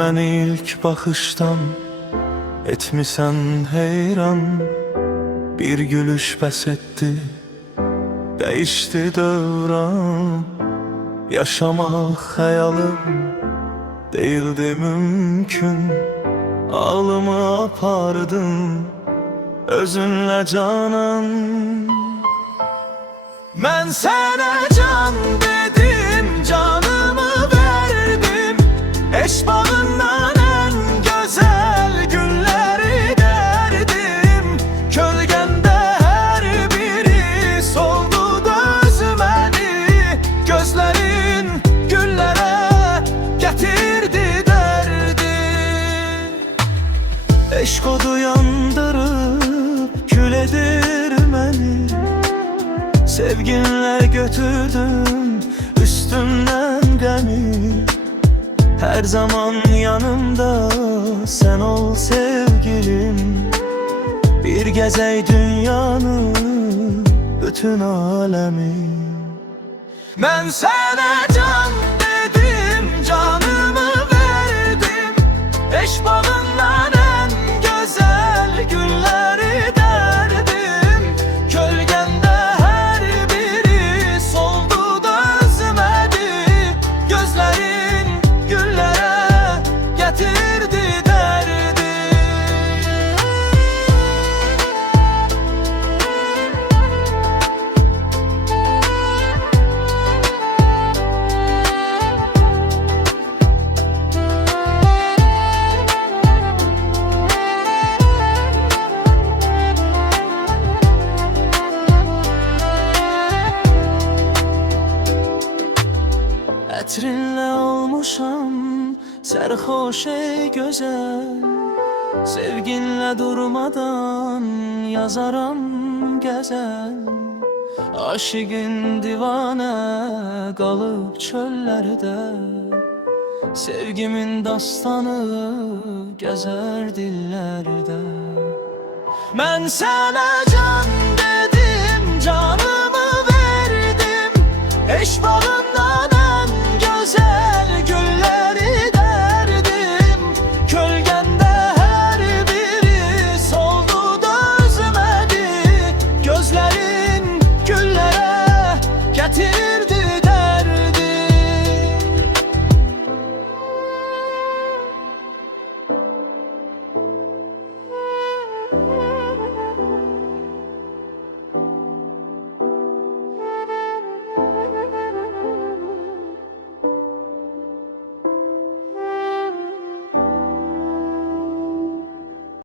Məni ilk baxışdan etmisən heyran. Bir gülüş bəs etdi, dəyişdi dövran. Yaşamaq xəyalım değildi mümkün. Ağlımı apardın özünlə canan. Mən sənə can dedim, canımı verdim. Eş bağından en güzel günleri derdim. Kölgende her biri soldu dözmedi. Gözlerin güllere getirdi derdi. Eşq odu yandırıp kül edirməni. Sevginle götürdüm üstümden gemi. Her zaman yanımda sen ol sevgilim. Bir gezey dünyanı, bütün alemi. Ben sana can dedim, canımı verdim. Eş bağından en güzel günleri derdim. Kölgende her biri soldu dözmedi. Gözlerin güllere getirdi derdi. Ətrinlə olmuşam sərxoş ey gözəl. Sevginlə durmadan yazaram gəzəl. Aşıqın divanə qalıb çöllərdə. Sevgimin dastanı gəzər dillərdə. Mən sənə can dedim, canımı verdim. Eş bağın